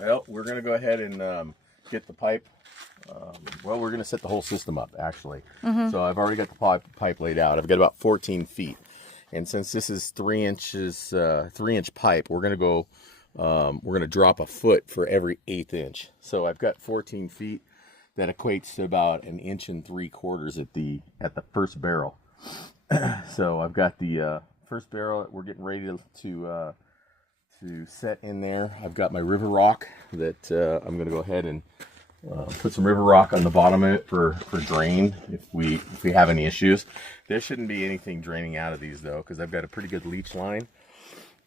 Well, we're going to go ahead and get the pipe. Well, we're going to set the whole system up, actually. So I've already got the pipe laid out. I've got about 14 feet. And since this is 3 inches, 3-inch pipe, we're going to drop a foot for every 1/8 inch. So I've got 14 feet. That equates to about 1 3/4 inches at the first barrel. So I've got the first barrel that we're getting ready to set in there. I've got my river rock that I'm going to go ahead and put some river rock on the bottom of it for drain if we have any issues. There shouldn't be anything draining out of these though, because I've got a pretty good leach line,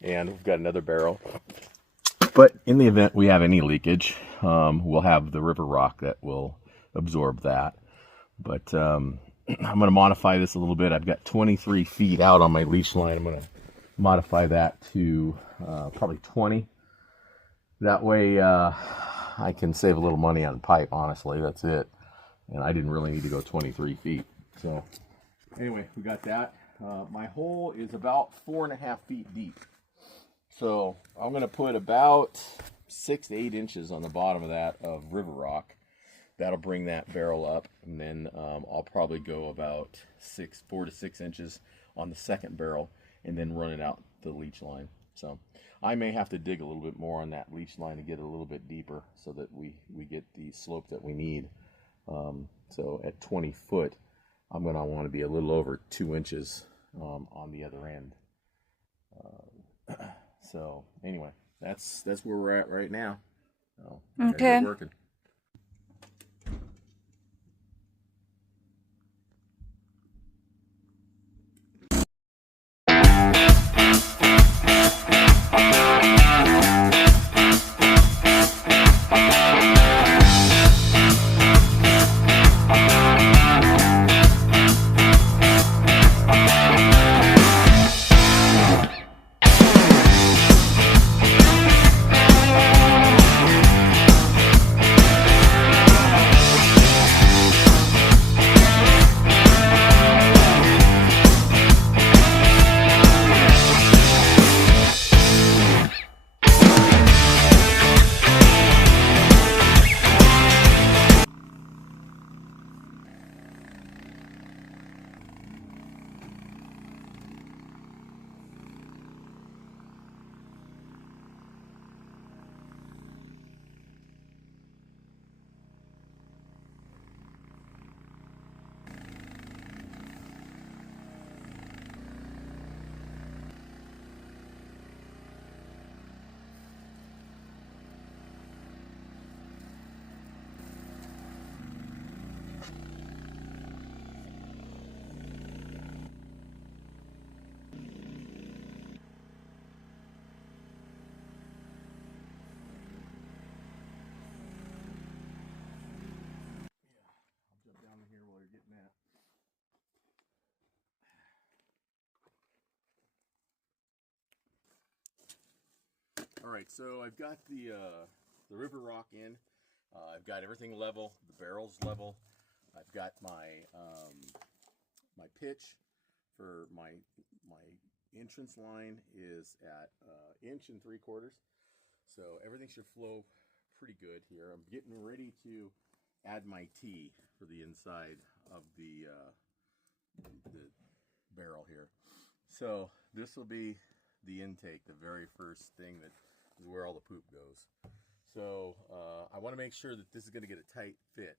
and we've got another barrel. But in the event we have any leakage, we'll have the river rock that will absorb that. But I'm going to modify this a little bit. I've got 23 feet out on my leach line. I'm going to modify that to probably 20. That way I can save a little money on pipe, honestly. That's it. And I didn't really need to go 23 feet. So anyway, we got that. My hole is about 4.5 feet deep. So I'm going to put about 6 to 8 inches on the bottom of that of river rock. That'll bring that barrel up, and then I'll probably go about 4 to 6 inches on the second barrel, and then run it out the leach line. So I may have to dig a little bit more on that leach line to get it a little bit deeper, so that we get the slope that we need. So at 20 foot, I'm going to want to be a little over 2 inches on the other end. So anyway, that's where we're at right now. So okay. Get working. All right, so I've got the river rock in. I've got everything level. The barrel's level. I've got my my pitch for my entrance line is at 1 3/4 inches. So everything should flow pretty good here. I'm getting ready to add my T for the inside of the barrel here. So this will be the intake, the very first thing that is where all the poop goes. So I want to make sure that this is going to get a tight fit.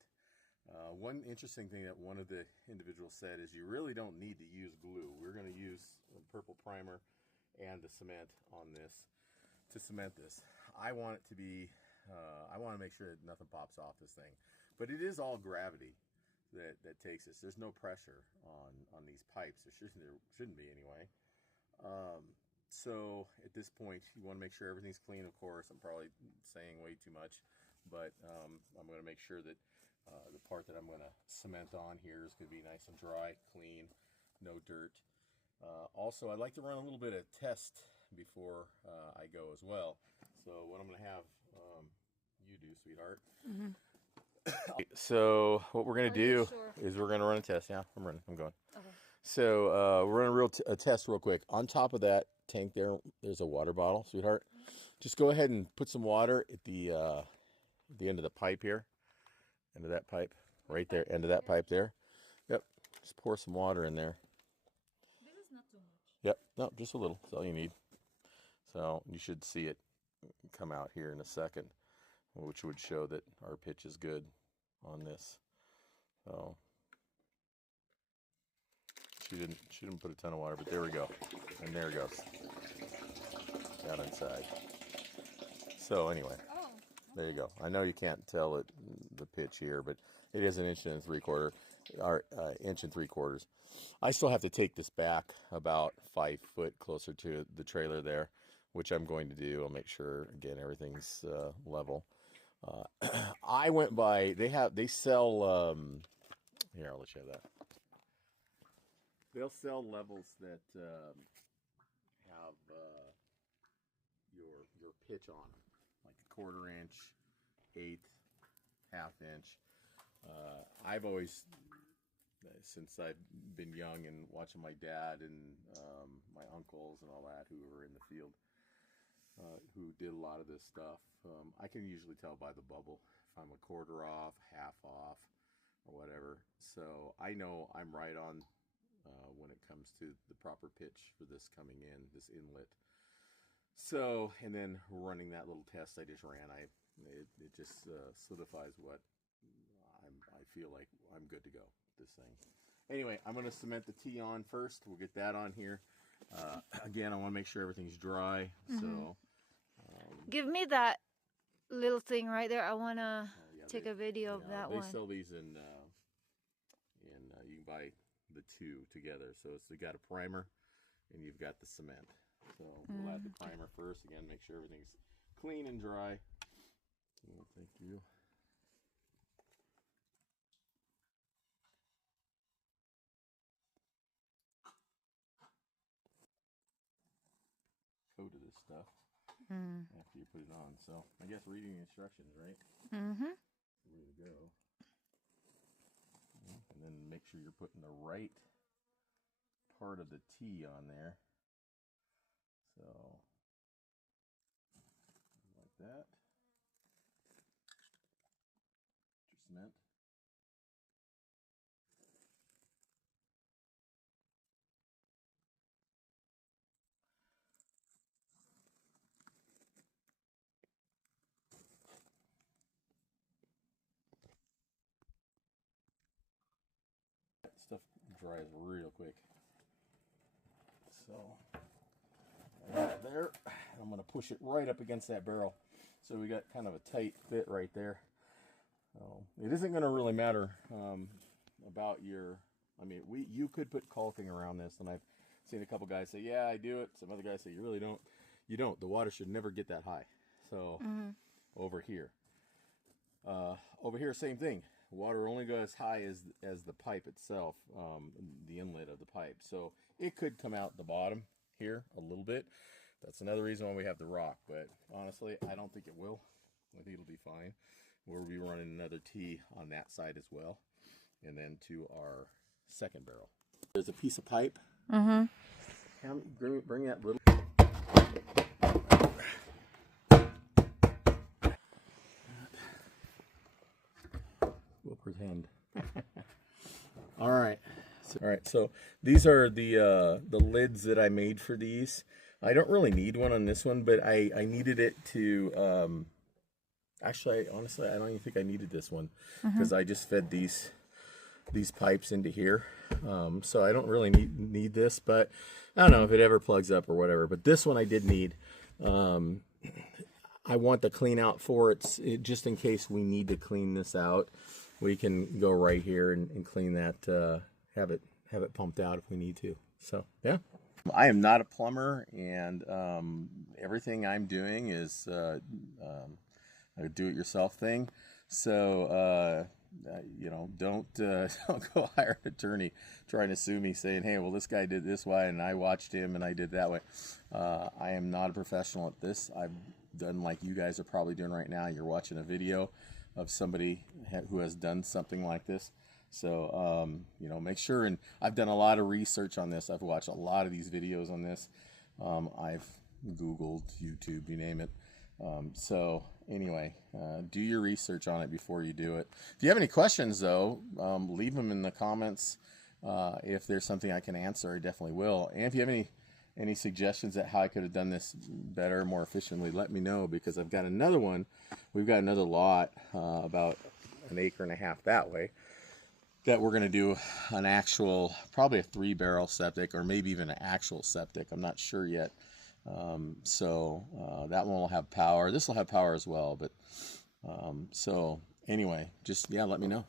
One interesting thing that one of the individuals said is you really don't need to use glue. We're going to use a purple primer and the cement on this to cement this. I want it to be, I want to make sure that nothing pops off this thing. But it is all gravity that takes this. There's no pressure on these pipes. There shouldn't be anyway. So at this point, you want to make sure everything's clean, of course. I'm probably saying way too much, but I'm going to make sure that the part that I'm going to cement on here is going to be nice and dry, clean, no dirt. Also, I'd like to run a little bit of test before I go as well. So what I'm going to have you do, sweetheart. Mm-hmm. So what we're going to do sure? is we're going to run a test. Yeah, I'm running. I'm going. Okay. So we're gonna a test real quick. On top of that tank there's a water bottle, sweetheart. Just go ahead and put some water at the end of the pipe here. End of that pipe. Right there. End of that pipe there. Yep. Just pour some water in there. This is not too much. Yep. No, just a little. That's all you need. So you should see it come out here in a second, which would show that our pitch is good on this. So she didn't put a ton of water, but there we go. And there it goes. Down inside. So anyway, there you go. I know you can't tell the pitch here, but it is 1 3/4 inches, or 1 3/4 inches. I still have to take this back about 5 foot closer to the trailer there, which I'm going to do. I'll make sure again everything's level. I went by. They sell. Here, I'll let you have that. They'll sell levels that have your pitch on them, like 1/4 inch, 1/8, 1/2 inch. I've always, since I've been young and watching my dad and my uncles and all that who were in the field, who did a lot of this stuff, I can usually tell by the bubble if I'm 1/4 off, 1/2 off, or whatever. So I know I'm right on when it comes to the proper pitch for this coming in, this inlet. So, and then running that little test I just ran, it just solidifies what I feel like I'm good to go with this thing. Anyway, I'm going to cement the tee on first. We'll get that on here. Again, I want to make sure everything's dry. So, give me that little thing right there. I want to take a video of that one. They sell these in you can buy the two together. So it's got a primer and you've got the cement. So we'll add the primer first. Again, make sure everything's clean and dry. Oh, thank you. Coat of this stuff after you put it on. So I guess reading the instructions, right? Mm-hmm. Ready to go. And then make sure you're putting the right part of the tee on there. So like that. Your cement. Stuff dries real quick. So I got it there. I'm going to push it right up against that barrel. So we got kind of a tight fit right there. So it isn't going to really matter about your, I mean, you could put caulking around this, and I've seen a couple guys say, yeah, I do it. Some other guys say, you really don't. You don't. The water should never get that high. So over here, same thing. Water only goes as high as the pipe itself, the inlet of the pipe. So it could come out the bottom here a little bit. That's another reason why we have the rock. But honestly, I don't think it will. I think it'll be fine. We'll be running another tee on that side as well. And then to our second barrel. There's a piece of pipe. Bring that little... We'll pretend. All right. So these are the lids that I made for these. I don't really need one on this one, but I needed it to. Actually, honestly, I don't even think I needed this one because I just fed these pipes into here. So I don't really need this, but I don't know if it ever plugs up or whatever. But this one I did need. I want the clean out for it, just in case we need to clean this out. We can go right here and clean that, have it pumped out if we need to. So yeah, I am not a plumber, and everything I'm doing is a do-it-yourself thing. So you know, don't go hire an attorney trying to sue me saying, hey, well, this guy did this way and I watched him and I did that way. I am not a professional at this. I've done like you guys are probably doing right now. You're watching a video of somebody who has done something like this. So, you know, make sure, and I've done a lot of research on this. I've watched a lot of these videos on this. I've Googled, YouTube, you name it. So anyway, do your research on it before you do it. If you have any questions though, leave them in the comments. If there's something I can answer, I definitely will. And if you have any suggestions at how I could have done this better, more efficiently, let me know, because I've got another one. We've got another lot, about 1.5 acres that way, that we're going to do an actual, probably a 3-barrel septic, or maybe even an actual septic. I'm not sure yet. So that one will have power. This will have power as well. But so anyway, just, yeah, let me know.